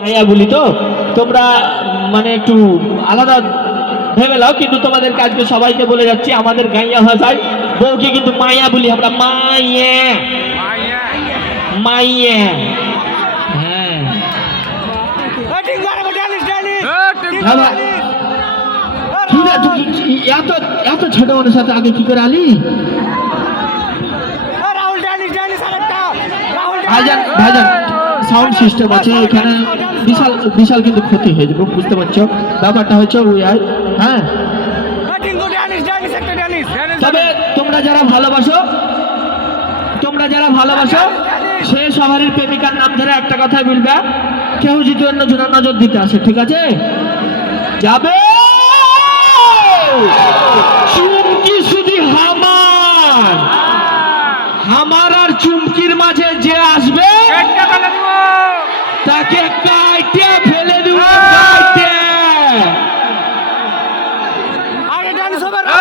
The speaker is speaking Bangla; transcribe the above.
মাইয়া বলি তো তোমরা মানে একটু আলাদা ভেবে নাও, কিন্তু তোমাদের কাজকে সবাইকে বলে যাচ্ছি আমাদের গাইয়া ভাষায় বউকে কিন্তু মাইয়া বলি আমরা, মাইয়া মাইয়া। হ্যাঁ এত এত ছোট মানুষের সাথে আগে কি করে আলি ভাইজান? ভাইজান সাউন্ড সিস্টেম আছে এখানে, বিশাল বিশাল কিন্তু ক্ষতি হয়ে যাবে, বুঝতে পারছো ব্যাপারটা হচ্ছে ওই। হ্যাঁ তবে তোমরা যারা ভালোবাসো, তোমরা যারা ভালোবাসো সে শহরের প্রেমিকার নাম ধরে একটা কথাই বলবে, কেউ যদি অন্য জনের নজর দিতে আসে, ঠিক আছে যাবে চুমকি শুধু হামার, হামার আর চুমকির মাঝে যে আসবে তাকে কাইটে ফেলে দেব।